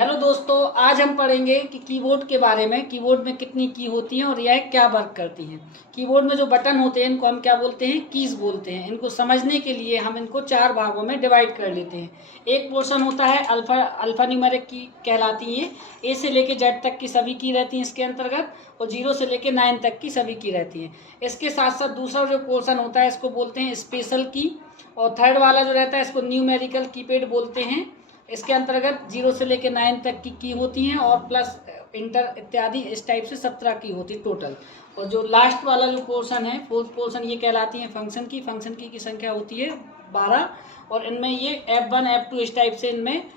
Hello दोस्तों, आज हम पढ़ेंगे कि कीबोर्ड के बारे में। कीबोर्ड में कितनी की होती हैं और यह क्या वर्क करती हैं। कीबोर्ड में जो बटन होते हैं इनको हम क्या बोलते हैं, कीज बोलते हैं। इनको समझने के लिए हम इनको चार भागों में डिवाइड कर लेते हैं। एक पोर्शन होता है अल्फा न्यूमेरिक की कहलाती है। ए से लेके जेड तक की सभी की रहती हैं इसके अंतर्गत, और 0 से लेके 9 तक की सभी की रहती हैं। इसके साथ साथ दूसरा जो पोर्शन होता है इसको बोलते हैं स्पेशल की, और थर्ड वाला जो रहता है इसको न्यूमेरिकल कीपैड बोलते हैं। इसके अंतर्गत 0 से लेकर 9 तक की होती हैं, और प्लस इंटर इत्यादि इस टाइप से 17 की होती है टोटल। और जो लास्ट वाला जो पोर्शन है, फोर्थ पोर्शन, ये कहलाती है फंक्शन की। फंक्शन की संख्या होती है 12, और इनमें ये F1 F2 इस टाइप से इनमें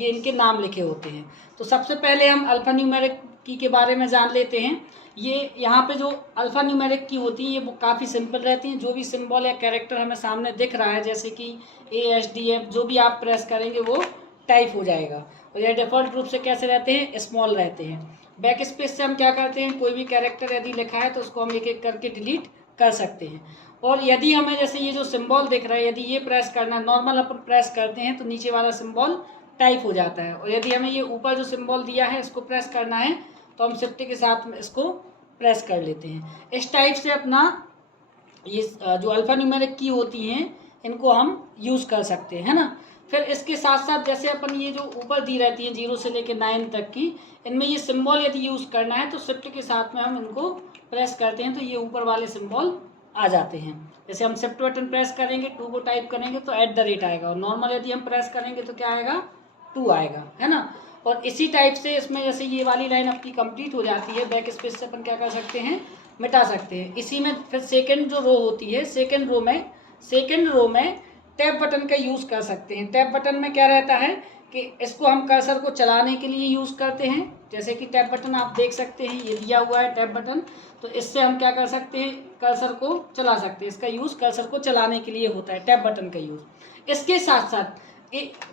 ये इनके नाम लिखे होते हैं। तो सबसे पहले हम अल्फा न्यूमेरिक की के बारे में जान लेते हैं। ये यहाँ पे जो अल्फा न्यूमेरिक की होती है ये वो काफ़ी सिंपल रहती हैं। जो भी सिंबल या कैरेक्टर हमें सामने दिख रहा है, जैसे कि ASDF, जो भी आप प्रेस करेंगे वो टाइप हो जाएगा। और यह डिफ़ॉल्ट रूप से कैसे रहते हैं, स्मॉल रहते हैं। बैक स्पेस से हम क्या करते हैं, कोई भी कैरेक्टर यदि लिखा है तो उसको हम एक एक करके डिलीट कर सकते हैं। और यदि हमें जैसे ये जो सिंबल दिख रहा है, यदि ये प्रेस करना, नॉर्मल अपन प्रेस करते हैं तो नीचे वाला सिंबल टाइप हो जाता है। और यदि हमें ये ऊपर जो सिंबल दिया है इसको प्रेस करना है तो हम शिफ्ट के साथ में इसको प्रेस कर लेते हैं। इस टाइप से अपना ये जो अल्फा न्यूमेरिक की होती हैं इनको हम यूज़ कर सकते हैं, है ना। फिर इसके साथ साथ जैसे अपन ये जो ऊपर दी रहती है 0 से लेकर 9 तक की, इनमें ये सिंबल यदि यूज़ करना है तो शिफ्ट के साथ में हम इनको प्रेस करते हैं तो ये ऊपर वाले सिंबल आ जाते हैं। जैसे हम शिफ्ट बटन प्रेस करेंगे, 2 को टाइप करेंगे तो @ आएगा, और नॉर्मल यदि हम प्रेस करेंगे तो क्या आएगा, 2 आएगा, है ना। और इसी टाइप से इसमें जैसे ये वाली लाइन आपकी कंप्लीट हो जाती है, बैक स्पेस से अपन क्या कर सकते हैं, मिटा सकते हैं। इसी में फिर सेकंड जो रो होती है, सेकंड रो में टैब बटन का यूज़ कर सकते हैं। टैब बटन में क्या रहता है कि इसको हम कर्सर को चलाने के लिए यूज़ करते हैं। जैसे कि टैब बटन आप देख सकते हैं, ये दिया हुआ है टैब बटन, तो इससे हम क्या कर सकते हैं, कर्सर को चला सकते हैं। इसका यूज़ कर्सर को चलाने के लिए होता है, टैब बटन का यूज़। इसके साथ साथ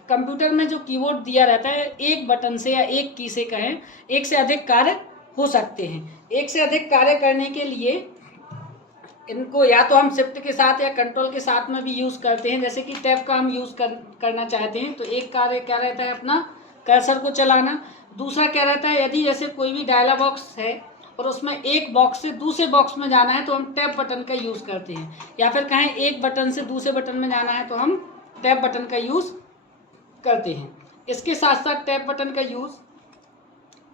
कंप्यूटर में जो कीबोर्ड दिया रहता है, एक बटन से या एक की से कहें, एक से अधिक कार्य हो सकते हैं। एक से अधिक कार्य करने के लिए इनको या तो हम शिफ्ट के साथ या कंट्रोल के साथ में भी यूज़ करते हैं। जैसे कि टैब का हम यूज़ करना चाहते हैं तो एक कार्य क्या रहता है, अपना कर्सर को चलाना। दूसरा क्या रहता है, यदि जैसे कोई भी डायलॉग बॉक्स है और उसमें एक बॉक्स से दूसरे बॉक्स में जाना है तो हम टैब बटन का यूज़ करते हैं, या फिर कहें एक बटन से दूसरे बटन में जाना है तो हम टैब बटन का यूज़ करते हैं। इसके साथ साथ टैब बटन का यूज़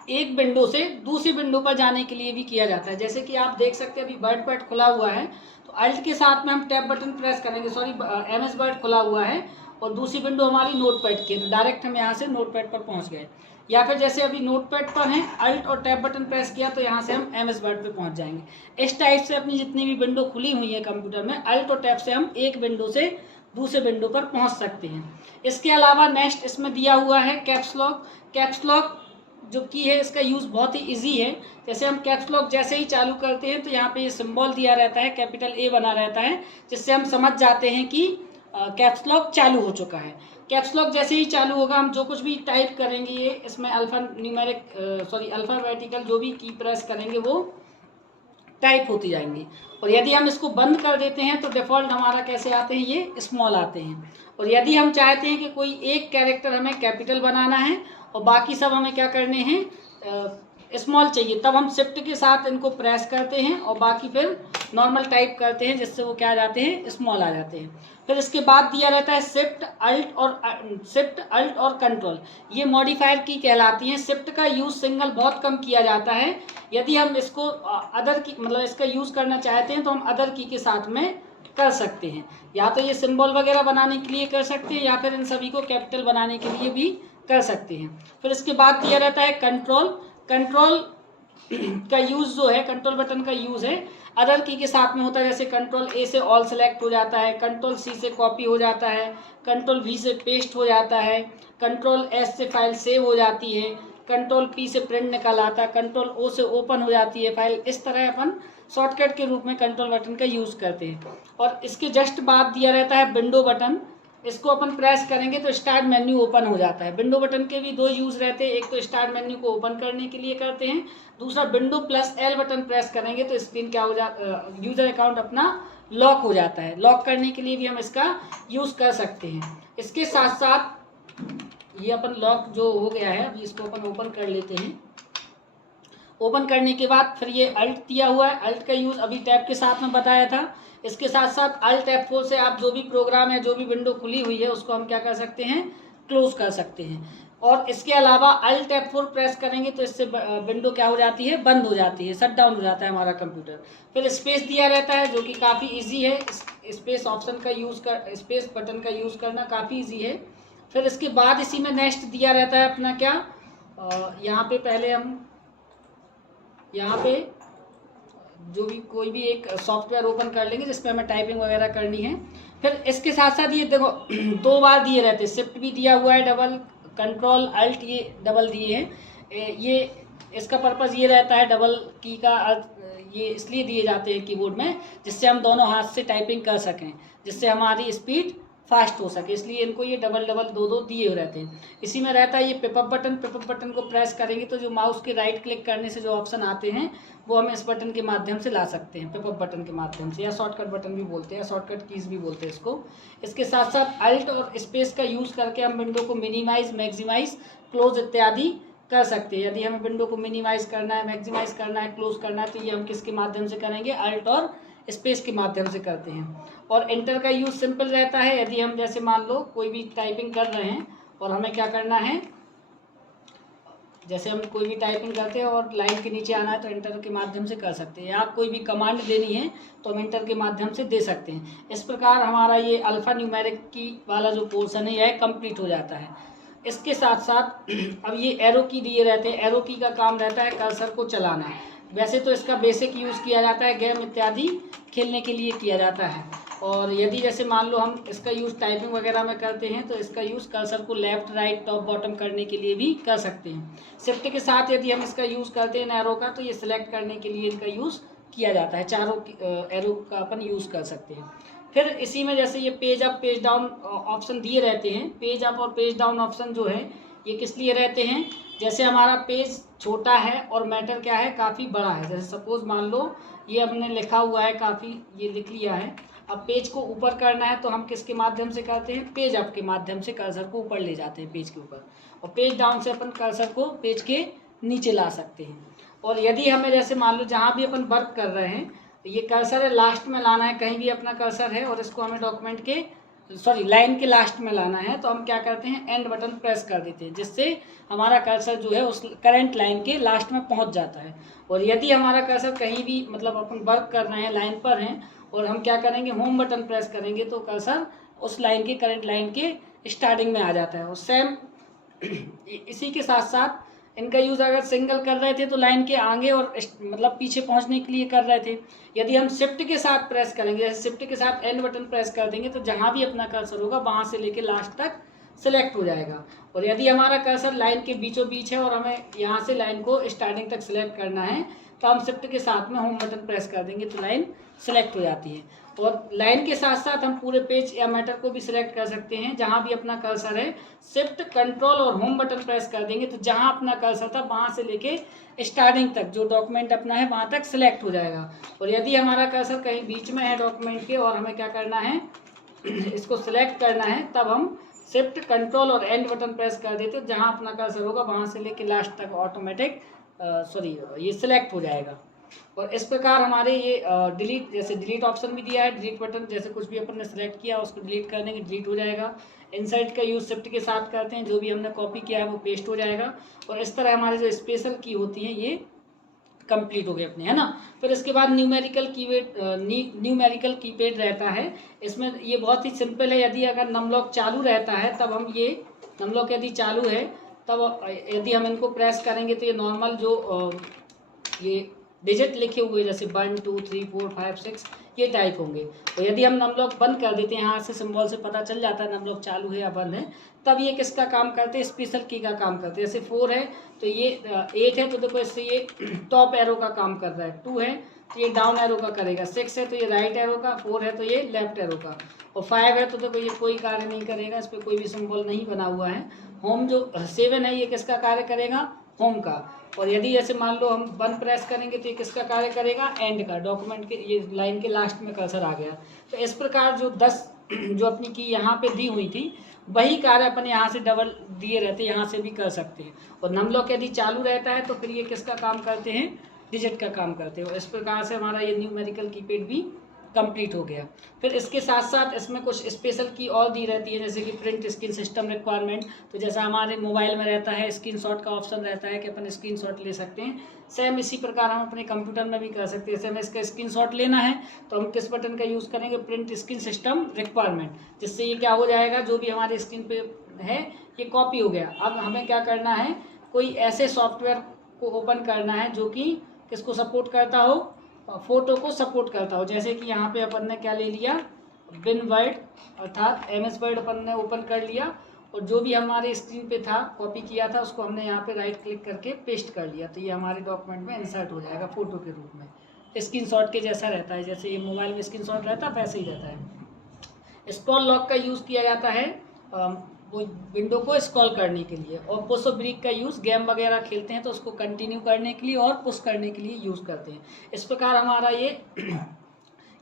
एक विंडो से दूसरी विंडो पर जाने के लिए भी किया जाता है। जैसे कि आप देख सकते हैं अभी वर्ड पैड खुला हुआ है तो अल्ट के साथ में हम टैब बटन प्रेस करेंगे, MS वर्ड खुला हुआ है और दूसरी विंडो हमारी नोटपैड की है, तो डायरेक्ट हम यहाँ से नोटपैड पर पहुँच गए। या फिर जैसे अभी नोटपैड पर हैं, अल्ट और टैब बटन प्रेस किया तो यहाँ से हम MS वर्ड पर पहुँच जाएंगे। इस टाइप से अपनी जितनी भी विंडो खुली हुई है कंप्यूटर में, अल्ट और टैब से हम एक विंडो से दूसरे विंडो पर पहुँच सकते हैं। इसके अलावा नेक्स्ट इसमें दिया हुआ है कैप्स लॉक। कैप्स लॉक जो की है इसका यूज़ बहुत ही इजी है। जैसे हम कैप्स लॉक जैसे ही चालू करते हैं तो यहाँ पे ये सिंबल दिया रहता है, कैपिटल A बना रहता है, जिससे हम समझ जाते हैं कि कैप्स लॉक चालू हो चुका है। कैप्स लॉक जैसे ही चालू होगा, हम जो कुछ भी टाइप करेंगे ये इसमें अल्फ़ाबेटिकल जो भी की प्रेस करेंगे वो टाइप होती जाएंगी। और यदि हम इसको बंद कर देते हैं तो डिफ़ॉल्ट हमारा कैसे आते हैं, ये स्मॉल आते हैं। और यदि हम चाहते हैं कि कोई एक कैरेक्टर हमें कैपिटल बनाना है और बाकी सब हमें क्या करने हैं, स्मॉल चाहिए, तब हम शिफ्ट के साथ इनको प्रेस करते हैं और बाकी फिर नॉर्मल टाइप करते हैं, जिससे वो क्या आ जाते हैं, स्मॉल आ जाते हैं। फिर इसके बाद दिया रहता है शिफ्ट अल्ट और कंट्रोल। ये मॉडिफायर की कहलाती हैं। शिफ्ट का यूज़ सिंगल बहुत कम किया जाता है। यदि हम इसको अदर की मतलब इसका यूज़ करना चाहते हैं तो हम अदर की के साथ में कर सकते हैं। या तो ये सिंबल वगैरह बनाने के लिए कर सकते हैं, या फिर इन सभी को कैपिटल बनाने के लिए भी कर सकते हैं। फिर इसके बाद दिया रहता है कंट्रोल का यूज़ जो है, कंट्रोल बटन का यूज़ है अदर की के साथ में होता है। जैसे कंट्रोल A से ऑल सेलेक्ट हो जाता है, कंट्रोल C से कॉपी हो जाता है, कंट्रोल V से पेस्ट हो जाता है, कंट्रोल S से फाइल सेव हो जाती है, कंट्रोल P से प्रिंट निकल आता है, कंट्रोल O से ओपन हो जाती है फाइल। इस तरह अपन शॉर्टकट के रूप में कंट्रोल बटन का यूज़ करते हैं। और इसके जस्ट बाद दिया रहता है विंडो बटन। इसको अपन प्रेस करेंगे तो स्टार्ट मेन्यू ओपन हो जाता है। विंडो बटन के भी दो यूज़ रहते हैं, एक तो स्टार्ट मेन्यू को ओपन करने के लिए करते हैं, दूसरा विंडो +L बटन प्रेस करेंगे तो स्क्रीन क्या हो जाता, यूज़र अकाउंट अपना लॉक हो जाता है। लॉक करने के लिए भी हम इसका यूज़ कर सकते हैं। इसके साथ साथ ये अपन लॉक जो हो गया है, अभी इसको अपन ओपन कर लेते हैं। ओपन करने के बाद फिर ये अल्ट दिया हुआ है, अल्ट का यूज़ अभी टैब के साथ में बताया था। इसके साथ साथ अल्ट F4 से आप जो भी प्रोग्राम है, जो भी विंडो खुली हुई है, उसको हम क्या कर सकते हैं, क्लोज कर सकते हैं। और इसके अलावा अल्ट F4 प्रेस करेंगे तो इससे विंडो क्या हो जाती है, बंद हो जाती है, शट डाउन हो जाता है हमारा कंप्यूटर। फिर स्पेस दिया रहता है जो कि काफ़ी ईजी है, स्पेस ऑप्शन का यूज़ कर, स्पेस बटन का यूज़ करना काफ़ी ईजी है। फिर इसके बाद इसी में नेक्स्ट दिया रहता है अपना क्या, यहाँ पे पहले हम यहाँ पे जो भी कोई भी एक सॉफ्टवेयर ओपन कर लेंगे जिसमें हमें टाइपिंग वगैरह करनी है। फिर इसके साथ साथ ये देखो 2 बार दिए रहते हैं, शिफ्ट भी दिया हुआ है डबल, कंट्रोल अल्ट ये डबल दिए हैं। ये इसका पर्पज़ ये रहता है, डबल की का अर्थ ये इसलिए दिए जाते हैं कीबोर्ड में जिससे हम दोनों हाथ से टाइपिंग कर सकें, जिससे हमारी स्पीड फास्ट हो सके, इसलिए इनको ये डबल डबल 2 दिए हुए रहते हैं। इसी में रहता है ये पिपअप बटन, पिपअप बटन को प्रेस करेंगे तो जो माउस के राइट क्लिक करने से जो ऑप्शन आते हैं वो हम इस बटन के माध्यम से ला सकते हैं, पिपअप बटन के माध्यम से, या शॉर्टकट बटन भी बोलते हैं, शॉर्टकट कीज भी बोलते हैं इसको। इसके साथ साथ अल्ट और स्पेस का यूज़ करके हम विंडो को मिनिमाइज, मैक्सिमाइज, क्लोज इत्यादि कर सकते हैं। यदि हमें विंडो को मिनिमाइज करना है, मैक्सिमाइज करना है, क्लोज करना है तो ये हम किसके माध्यम से करेंगे, अल्ट और स्पेस के माध्यम से करते हैं। और एंटर का यूज़ सिंपल रहता है, यदि हम जैसे मान लो कोई भी टाइपिंग कर रहे हैं और हमें क्या करना है, जैसे हम कोई भी टाइपिंग करते हैं और लाइन के नीचे आना है तो एंटर के माध्यम से कर सकते हैं, या कोई भी कमांड देनी है तो हम एंटर के माध्यम से दे सकते हैं। इस प्रकार हमारा ये अल्फ़ा न्यूमेरिक की वाला जो पोर्शन है यह कंप्लीट हो जाता है। इसके साथ साथ अब ये एरो की दिए रहते हैं, एरो की का काम रहता है कर्सर को चलाना। वैसे तो इसका बेसिक यूज़ किया जाता है गेम इत्यादि खेलने के लिए किया जाता है, और यदि जैसे मान लो हम इसका यूज़ टाइपिंग वगैरह में करते हैं तो इसका यूज़ कर्सर को लेफ़्ट, राइट, टॉप, बॉटम करने के लिए भी कर सकते हैं। शिफ्ट के साथ यदि हम इसका यूज़ करते हैं एरो का तो ये सिलेक्ट करने के लिए इनका यूज़ किया जाता है, चारों एरो का अपन यूज़ कर सकते हैं। फिर इसी में जैसे ये page up, page down option दिए रहते हैं। पेज अप और पेज डाउन ऑप्शन जो है ये किस लिए रहते हैं, जैसे हमारा पेज छोटा है और मैटर क्या है, काफ़ी बड़ा है। जैसे सपोज मान लो ये हमने लिखा हुआ है, काफ़ी ये लिख लिया है, अब पेज को ऊपर करना है तो हम किसके माध्यम से करते हैं, पेज अप के माध्यम से कर्सर को ऊपर ले जाते हैं पेज के ऊपर, और पेज डाउन से अपन कर्सर को पेज के नीचे ला सकते हैं। और यदि हमें जैसे मान लो जहाँ भी अपन वर्क कर रहे हैं ये कर्सर है लास्ट में लाना है, कहीं भी अपना कर्सर है और इसको हमें डॉक्यूमेंट के लाइन के लास्ट में लाना है तो हम क्या करते हैं, एंड बटन प्रेस कर देते हैं, जिससे हमारा कर्सर जो है उस करंट लाइन के लास्ट में पहुंच जाता है। और यदि हमारा कर्सर कहीं भी मतलब अपन वर्क कर रहे हैं, लाइन पर हैं और हम क्या करेंगे, होम बटन प्रेस करेंगे तो कर्सर उस लाइन के, करंट लाइन के स्टार्टिंग में आ जाता है। और सेम इसी के साथ साथ इनका यूज़ अगर सिंगल कर रहे थे तो लाइन के आगे और मतलब पीछे पहुंचने के लिए कर रहे थे। यदि हम शिफ्ट के साथ प्रेस करेंगे, जैसे शिफ्ट के साथ एंड बटन प्रेस कर देंगे तो जहां भी अपना कर्सर होगा वहां से लेके लास्ट तक सिलेक्ट हो जाएगा। और यदि हमारा कर्सर लाइन के बीचों बीच है और हमें यहाँ से लाइन को स्टार्टिंग तक सिलेक्ट करना है तो हम शिफ्ट के साथ में होम बटन प्रेस कर देंगे तो लाइन सिलेक्ट हो जाती है। और लाइन के साथ साथ हम पूरे पेज या मैटर को भी सिलेक्ट कर सकते हैं, जहां भी अपना कर्सर है शिफ्ट, कंट्रोल और होम बटन प्रेस कर देंगे तो जहां अपना कर्सर था वहां से लेके स्टार्टिंग तक जो डॉक्यूमेंट अपना है वहां तक सिलेक्ट हो जाएगा। और यदि हमारा कर्सर कहीं बीच में है डॉक्यूमेंट के और हमें क्या करना है इसको सिलेक्ट करना है, तब हम शिफ्ट, कंट्रोल और एंड बटन प्रेस कर देते हैं, जहां अपना कर्सर होगा वहां से लेके लास्ट तक ऑटोमेटिक ये सिलेक्ट हो जाएगा। और इस प्रकार हमारे ये डिलीट, जैसे डिलीट ऑप्शन भी दिया है, डिलीट बटन जैसे कुछ भी अपन ने सेलेक्ट किया उसको डिलीट कर देंगे, डिलीट हो जाएगा। इंसर्ट का यूज़ शिफ्ट के साथ करते हैं, जो भी हमने कॉपी किया है वो पेस्ट हो जाएगा। और इस तरह हमारे जो स्पेशल की होती हैं ये कंप्लीट हो गए अपने, है ना। फिर इसके बाद न्यूमेरिकल कीपैड रहता है। इसमें ये बहुत ही सिंपल है, यदि अगर नमलॉक चालू रहता है तब हम ये नमलॉक यदि चालू है तब यदि हम इनको प्रेस करेंगे तो ये नॉर्मल जो ये डिजिट लिखे हुए जैसे 1 2 3 4 5 6 ये टाइप होंगे। तो यदि हम नमलॉक बंद कर देते हैं, यहाँ से सिंबल से पता चल जाता है नमलॉक चालू है या बंद है, तब ये किसका काम करते हैं, स्पेशल की का काम करते हैं। जैसे 4 है तो ये 8 है तो देखो इससे ये टॉप एरो का काम कर रहा है, 2 है तो ये डाउन एरो का करेगा, 6 है तो ये राइट एरो का, 4 है तो ये लेफ्ट एरो का, और 5 है तो देखो ये कोई कार्य नहीं करेगा, इस पर कोई भी सिंबल नहीं बना हुआ है। होम जो 7 है ये किसका कार्य करेगा, होम का। और यदि जैसे मान लो हम 1 प्रेस करेंगे तो ये किसका कार्य करेगा, एंड का, डॉक्यूमेंट के ये लाइन के लास्ट में कर्सर आ गया। तो इस प्रकार जो 10 जो अपनी की यहाँ पे दी हुई थी वही कार्य अपन यहाँ से डबल दिए रहते हैं, यहाँ से भी कर सकते हैं। और नम लॉक यदि चालू रहता है तो फिर ये किसका काम करते हैं, डिजिट का काम करते हैं। और इस प्रकार से हमारा ये न्यूमेरिकल कीपैड भी कंप्लीट हो गया। फिर इसके साथ साथ इसमें कुछ स्पेशल की और दी रहती है, जैसे कि प्रिंट स्क्रीन सिस्टम रिक्वायरमेंट। तो जैसा हमारे मोबाइल में रहता है स्क्रीनशॉट का ऑप्शन रहता है कि अपन स्क्रीनशॉट ले सकते हैं, सेम इसी प्रकार हम अपने कंप्यूटर में भी कर सकते हैं। जैसे हमें इसका स्क्रीनशॉट लेना है तो हम किस बटन का यूज़ करेंगे, प्रिंट स्क्रीन सिस्टम रिक्वायरमेंट, जिससे ये क्या हो जाएगा, जो भी हमारे स्क्रीन पे है ये कॉपी हो गया। अब हमें क्या करना है, कोई ऐसे सॉफ्टवेयर को ओपन करना है जो कि किसको सपोर्ट करता हो, फोटो को सपोर्ट करता हो। जैसे कि यहाँ पे अपन ने क्या ले लिया, विनवर्ड अर्थात MS वर्ड अपन ने ओपन कर लिया, और जो भी हमारे स्क्रीन पे था कॉपी किया था उसको हमने यहाँ पे राइट क्लिक करके पेस्ट कर लिया। तो ये हमारे डॉक्यूमेंट में इंसर्ट हो जाएगा फोटो के रूप में, स्क्रीनशॉट के जैसा रहता है। जैसे ये मोबाइल में स्क्रीनशॉट रहता है वैसे ही रहता है। स्क्रॉल लॉक का यूज़ किया जाता है वो विंडो को स्क्रॉल करने के लिए, और पुश और ब्रेक का यूज़ गेम वगैरह खेलते हैं तो उसको कंटिन्यू करने के लिए और पुश करने के लिए यूज़ करते हैं। इस प्रकार हमारा ये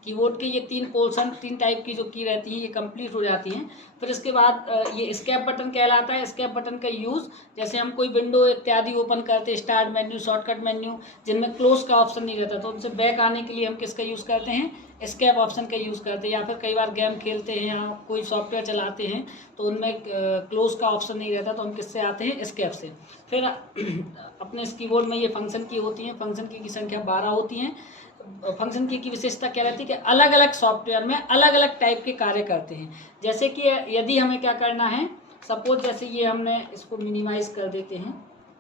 कीबोर्ड के ये 3 पोर्शन, 3 टाइप की जो की रहती है ये कंप्लीट हो जाती हैं। फिर इसके बाद ये एस्केप बटन कहलाता है। एस्केप बटन का यूज़ जैसे हम कोई विंडो इत्यादि ओपन करते हैं, स्टार्ट मेन्यू, शॉर्टकट मेन्यू, जिनमें क्लोज का ऑप्शन नहीं रहता, तो उनसे बैक आने के लिए हम किसका यूज़ करते हैं, एस्केप ऑप्शन का यूज़ करते हैं। या फिर कई बार गेम खेलते हैं या कोई सॉफ्टवेयर चलाते हैं तो उनमें क्लोज का ऑप्शन नहीं रहता, तो हम किससे आते हैं, एस्केप से। फिर अपने इस कीबोर्ड में ये फंक्शन की होती हैं, फंक्शन की संख्या 12 होती हैं। फंक्शन की विशेषता क्या रहती है कि अलग अलग सॉफ्टवेयर में अलग अलग टाइप के कार्य करते हैं। जैसे कि यदि हमें क्या करना है, सपोज जैसे ये हमने इसको मिनिमाइज कर देते हैं,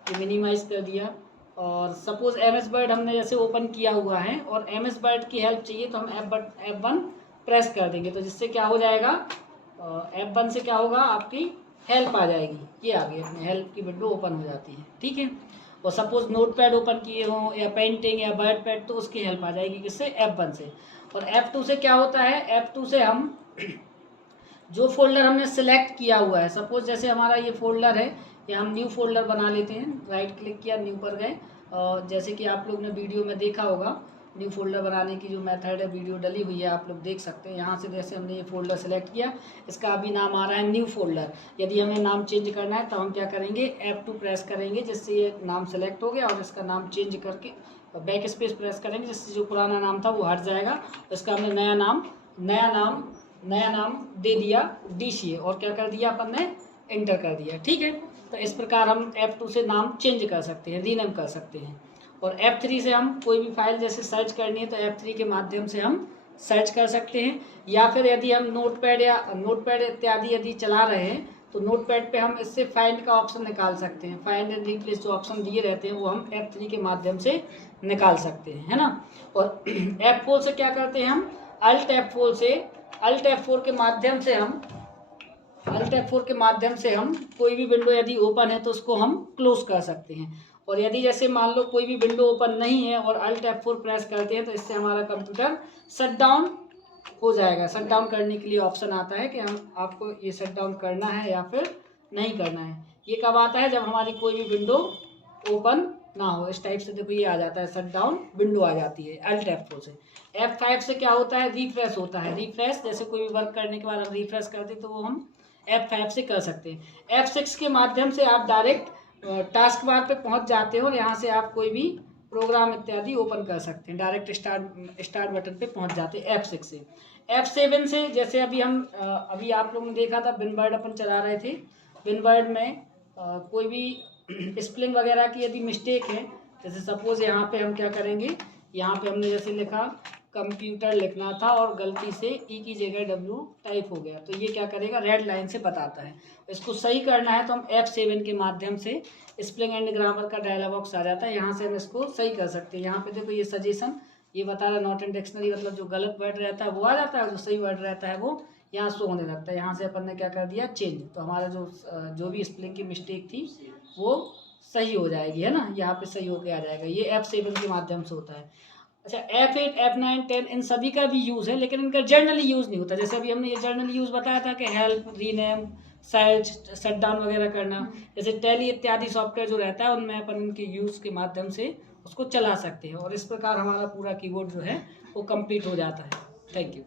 ये मिनिमाइज कर दिया, और सपोज MS वर्ड हमने जैसे ओपन किया हुआ है और MS वर्ड की हेल्प चाहिए तो हम F1 प्रेस कर देंगे, तो जिससे क्या हो जाएगा, F1 से क्या होगा, आपकी हेल्प आ जाएगी, ये आ गई अपने हेल्प की विंडो ओपन हो जाती है, ठीक है। और सपोज नोटपैड ओपन किए हों या पेंटिंग या वर्ड पैड तो उसकी हेल्प आ जाएगी किससे, F1 से। और F2 से क्या होता है, F2 से हम जो फोल्डर हमने सेलेक्ट किया हुआ है, सपोज जैसे हमारा ये फोल्डर है, या हम न्यू फोल्डर बना लेते हैं, राइट क्लिक किया, न्यू पर गए, और जैसे कि आप लोग ने वीडियो में देखा होगा न्यू फोल्डर बनाने की जो मेथड है, वीडियो डली हुई है, आप लोग देख सकते हैं। यहाँ से जैसे हमने ये फोल्डर सेलेक्ट किया, इसका अभी नाम आ रहा है न्यू फोल्डर। यदि हमें नाम चेंज करना है तो हम क्या करेंगे, F2 प्रेस करेंगे, जिससे ये नाम सेलेक्ट हो गया, और इसका नाम चेंज करके बैक स्पेस प्रेस करेंगे, जिससे जो पुराना नाम था वो हट जाएगा। इसका हमने नया नाम दे दिया DCA, और क्या कर दिया अपन ने, एंटर कर दिया, ठीक है। तो इस प्रकार हम F2 से नाम चेंज कर सकते हैं, रीनेम कर सकते हैं। और F3 से हम कोई भी फाइल जैसे सर्च करनी है तो F3 के माध्यम से हम सर्च कर सकते हैं। या फिर यदि हम नोटपैड इत्यादि यदि चला रहे हैं तो नोटपैड पे हम इससे फाइंड का ऑप्शन निकाल सकते हैं। फाइंड एंड रिप्लेस जो ऑप्शन दिए रहते हैं वो हम F3 के माध्यम से निकाल सकते हैं, है ना। और F4 से क्या करते हैं हम, Alt F4 के माध्यम से हम कोई भी विंडो यदि ओपन है तो उसको हम क्लोज कर सकते हैं। और यदि जैसे मान लो कोई भी विंडो ओपन नहीं है और Alt F4 प्रेस करते हैं तो इससे हमारा कंप्यूटर शट डाउन हो जाएगा। शट डाउन करने के लिए ऑप्शन आता है कि आपको ये शट डाउन करना है या फिर नहीं करना है। ये कब आता है, जब हमारी कोई भी विंडो ओपन ना हो। इस टाइप से देखो ये आ जाता है, शट डाउन विंडो आ जाती है Alt F4 से। F5 से क्या होता है, रिफ्रेश होता है। रिफ्रेश जैसे कोई भी वर्क करने के बाद हम रिफ्रेश करते तो वो हम F5 से कर सकते हैं। F6 के माध्यम से आप डायरेक्ट टास्क बार पे पहुंच जाते हो और यहाँ से आप कोई भी प्रोग्राम इत्यादि ओपन कर सकते हैं। डायरेक्ट स्टार्ट बटन पे पहुंच जाते हैं F6 से। F7 से जैसे अभी आप लोगों ने देखा था विनवर्ड अपन चला रहे थे, विनवर्ड में कोई भी स्पेलिंग वगैरह की यदि मिस्टेक है, जैसे सपोज यहाँ पे हम क्या करेंगे, यहाँ पे हमने जैसे लिखा कंप्यूटर लिखना था और गलती से ई की जगह W टाइप हो गया, तो ये क्या करेगा, रेड लाइन से बताता है। इसको सही करना है तो हम F7 के माध्यम से स्पेलिंग एंड ग्रामर का डायलॉग बॉक्स आ जाता है, यहाँ से हम इसको सही कर सकते हैं। यहाँ पे देखो ये सजेशन ये बता रहा है नॉट इन डिक्शनरी, मतलब जो गलत वर्ड रहता है वो आ जाता है, जो सही वर्ड रहता है वो यहाँ शो होने लगता है। यहाँ से अपन ने क्या कर दिया, चेंज, तो हमारा जो भी स्पेलिंग की मिस्टेक थी वो सही हो जाएगी, है ना, यहाँ पे सही होके आ जाएगा। ये F7 के माध्यम से होता है। अच्छा, F8, F9, 10 इन सभी का भी यूज़ है, लेकिन इनका जर्नली यूज़ नहीं होता। जैसे अभी हमने ये जर्नली यूज़ बताया था कि help, rename, search, shut down वगैरह करना, जैसे टैली इत्यादि सॉफ्टवेयर जो रहता है उनमें अपन इनके यूज़ के माध्यम से उसको चला सकते हैं। और इस प्रकार हमारा पूरा कीबोर्ड जो है वो कंप्लीट हो जाता है। Thank you.